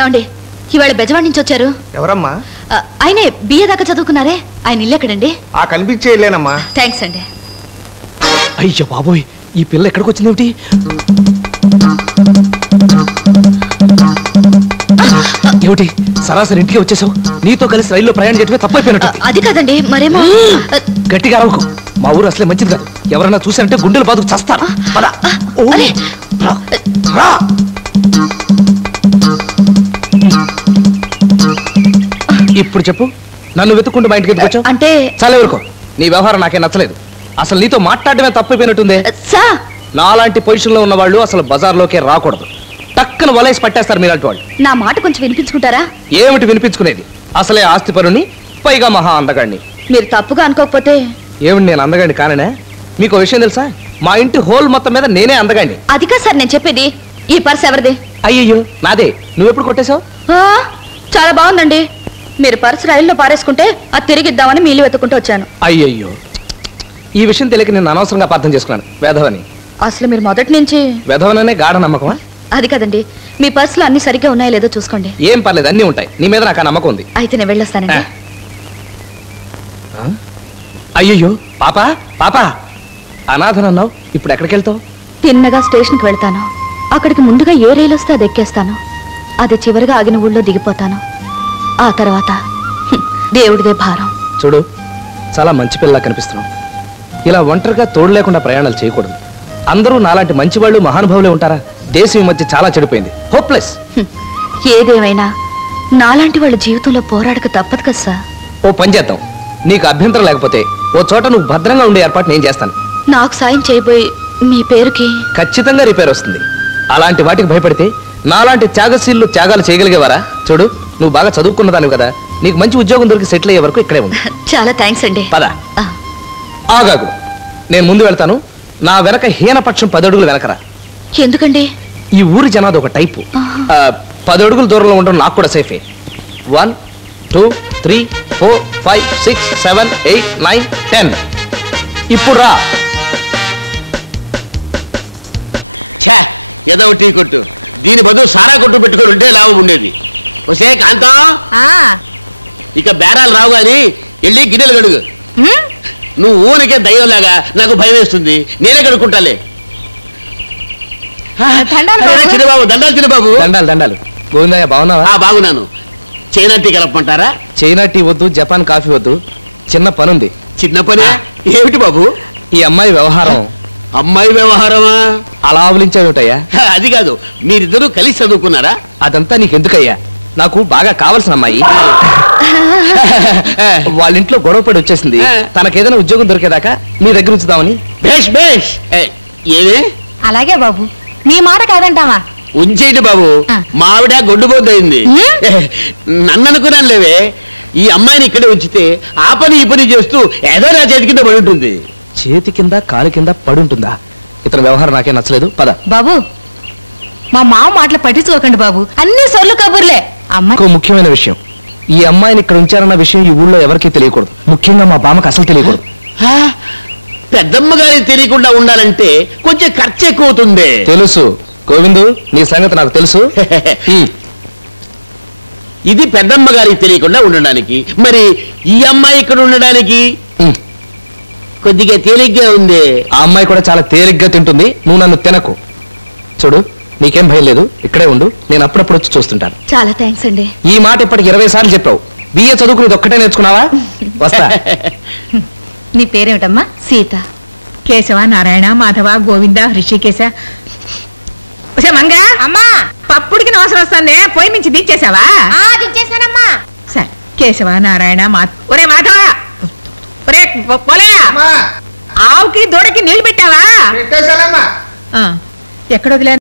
ఏమండి ఇవాళ బెజవాడి నుంచి వచ్చారు. ఎవరమ్మా? ఆయనే బిఏ దాకా చదువుకున్నారే? ఆయన ఇల్లు ఎక్కడండి? ఆ కనిపించే ఇల్లేనమ్మా. థ్యాంక్స్ అండి. అయ్యో బాబోయ్ ఈ పిల్ల ఎక్కడికి వచ్చిందేమిటి ఏమిటి సరాసరి ఇంటికి వచ్చేసావు? నీతో కలిసి రైల్లో ప్రయాణం చేయటమే తప్పైపోయినట్టు. అది కాదండి మరేమో? గట్టిగా అరవకు. మా ఊరు అసలే మంచిది కాదు ఎవరైనా చూసారంటే గుండెలు బాదుకు చస్తారు? ఇప్పుడు చెప్పు. నన్ను వెతుక్కుంటూ మా ఇంటికి ఎందుకు వచ్చావు? అంటే చాలా వరకు. నీ వ్యవహారం నాకే నచ్చలేదు. అసలు నీతో మాట్లాడమే తప్పైపోయినట్టుందే. సార్ నాలాంటి పొజిషన్లో ఉన్న వాళ్ళు అసలు బజార్లోకే రాకూడదు. టక్కన వలేసి పట్టేస్తారు మీలాంటి వాళ్ళు. నా మాట కొంచెం వినిపించుకుంటారా? ఏమిటి వినిపించుకునేది? అసలే ఆస్తి పరుని పైగా మహా అందగాడిని మీరు తప్పుగా అనుకోకపోతే? ఏమిటి నేను అందగాడిని కాననే? మీకు విషయం తెలుసా? మా ఇంటి హోల్ మొత్తం మీద నేనే అందగాడిని అది కాదు సార్ నేను చెప్పేది. ఈ పర్స్ ఎవరిది? అయ్యయ్యో నాదే. నువ్వెప్పుడు కొట్టేశావు? చాలా బాగుందండి. మీరు పర్స్ రైల్లో పారేసుకుంటే అది తిరిగిద్దామని మీలు వెతుకుంటూ వచ్చాను. అయ్యయ్యో. ఈ విషయం తెలియక నేను అనవసరంగా అర్థం చేసుకున్నాను. వేధవని. అసలు మీరు మొదటి నుంచి వేధవననే గాఢ నమ్మకమా? అది కదండి. మీ పర్సులో అన్ని సరిగ్గా ఉన్నాయో లేదో చూసుకోండి. ఏం పర్లేదు అన్నీ ఉంటాయి. నీ మీద నాకు ఆ నమ్మకం ఉంది. అయితే నేను వెళ్ళొస్తానండి. ఆ? అయ్యయ్యో. పాపా? పాపా? అనాథనన్నావు. ఇప్పుడు ఎక్కడికి వెళ్తావు? తిన్నగా స్టేషన్కి వెళ్తాను. అక్కడికి ముందుగా ఏ రైలు వస్తే అది ఎక్కేస్తాను. అది చివరిగా ఆగిన ఊళ్ళో దిగిపోతాను. ఆ తర్వాత. దేవుడిదే భారం. చూడు చాలా మంచి పిల్లలా కనిపిస్తున్నావు. ఇలా ఒంటరిగా తోడు లేకుండా ప్రయాణాలు చేయకూడదు. అందరూ నాలాంటి మంచి వాళ్ళు మహానుభావులే ఉంటారా? దేశం ఈ మధ్య చాలా చెడిపోయింది. హోప్లెస్ ఏదేమైనా నాలాంటి వాళ్ళ జీవితంలో పోరాడక తప్పదు కదా సార్. ఓ పని చేద్దాం. నీకు అభ్యంతరం లేకపోతే ఓ చోట నువ్వు భద్రంగా ఉండే ఏర్పాటు నేను చేస్తాను. నాకు సాయం చేయబోయి మీ పేరుకి ఖచ్చితంగా రిపేర్ వస్తుంది. అలాంటి వాటికి భయపడితే నాలాంటి త్యాగశీలు త్యాగాలు చేయగలిగేవారా? చూడు. నువ్వు బాగా చదువుకున్న దానివి కదా. నీకు మంచి ఉద్యోగం దొరికి సెటిల్ అయ్యే వరకు ఇక్కడే ఉంది చాలా థ్యాంక్స్ అండి. పద. ఆ, ఆగాగు. నేను ముందు వెళ్తాను. నా వెనక హీనపక్షం పది అడుగులు వెనకరా. ఎందుకండి? ఈ ఊరి జనాది ఒక టైపు. ఆహా. ఆ, పది అడుగుల దూరంలో ఉండడం నాకు కూడా సేఫే. One two three four five six seven eight nine ten. ఇప్పుడు రా. ఛే ఏదో టీ కొట్టు. దీని బదులు సారా కొట్టు పెట్టుకొని ఉంటే లాభం ఉండేది. వసే కాంతం. ఇక బేరాలు రావు గాని వెళ్ళి గిన్నెలు కడుగు. నువ్వు ఊరికే దయ్యంలాగా నాకు భయం వేస్తుంది. నేనే కడుక్కుంటాలే. దండాలు బాబు. అరే చిన్నబాబు దండాలు చిన్నబాబు దండాలు దండాలు. గోవిందయ్య బాగున్నావా? ఆ బాగున్నాను. చైనా టీ కలపమంటారా? చైనా టీ వద్దు జపాన్ కాఫీ వద్దు. చిన్న పనుంది. చిన్న పనే? ఏమిటి బాబు? ఈ అమ్మాయి వ్యవహారం. అమ్మాయి వ్యవహారమా? అలా ఆవలించావుటయ్యా అది కాదు మీరిద్దరూ కలిసి చదువుకున్నారా? అదంతా నీకెందుకయ్యా? నాకు బాగా కావలసిన అమ్మాయి. వాళ్ళ ఇంట్లో గొడవ పడి వచ్చేసింది. తనకేదైనా ఉద్యోగం దొరికేదాకా మీ దగ్గర ఉంచుదామని. బేష్ బేష్. ఏ, ఏమే? అలాగే బాబు. మీ మాట కాదంటావా? ఉంచేయండి బాబు. మావిడ గొడ్డుబోద్దయింది నన్ను అనుకున్నాను లేవే. ఈ అమ్మాయిని ఇక్కడే ఉంచితే ఆ పని ఈ పని చేస్తూ ఏదో నా చేతి కింద పడి ఉంటుంది. చేతి కింద కాలు కింద పడుంటుందా ఇతని వ్యవహారం నాకే నచ్చలేదు. పద. బాబు మా మామ మాటలు పట్టించుకోకండి బాబు. అన్ని సొల్లు కబుర్లే. అమ్మాయి ఇంకో ముఖ్యమైన విషయం. ఈ అమ్మాయిని ఇక్కడ ఉంచారన్న విషయం ఈ ఊళ్ళో ఎవరికీ తెలియకూడదు. ముఖ్యంగా మా బామ్మకు అసలు తెలియకూడదు. ఆ, పెద్దమ్మ గారికి తెలియకుండా ఉండాలంటే కొంచెం ఖర్చు ఎక్కువ అవుతుంది తెలుసు. గోవిందు నీ సంగతి నాకు తెలుసు. ఇది పెద్దమ్మ గారికి తెలియకుండా ఉండడానికి. మరి ఈ అమ్మాయి ఇక్కడ ఉండడానికి. కొద్దిగా తేలిగ్గా ఉంది. ఆ అమ్మాయి కూడా చాలా తేలిగ్గా తింటుంది. నువ్వు నన్ను తినకు. చూడు. నీకేం భయం లేదు ఇక్కడే ఉండు నేను అప్పుడప్పుడు వచ్చి చూస్తుంటాను. చాలా థ్యాంక్స్ అండి. ఈ మాట ఇప్పటికి ఇరవై సార్లు చెప్పావు. బిఏ చదువుకునేది ఒక్కటే నేర్చుకున్నావా? వస్తా. నీ పేరేమిటమ్మా? సీత. కేశవ నారాయణ మాధవ గోవింద హృషికేశ. ఒసే మంగ అమ్మా! పప్పుడికి అవసరం వస్తుంది పొయ్యి నుంచి దించేసావా దించేసానమ్మా సరే కేశవ నారాయణ మా ఒరే మాధవ! ఒరే పొ- పొలే! ఆవుకి దూడకి నీళ్ళు పెట్టావా? ఎక్కడ వదిలే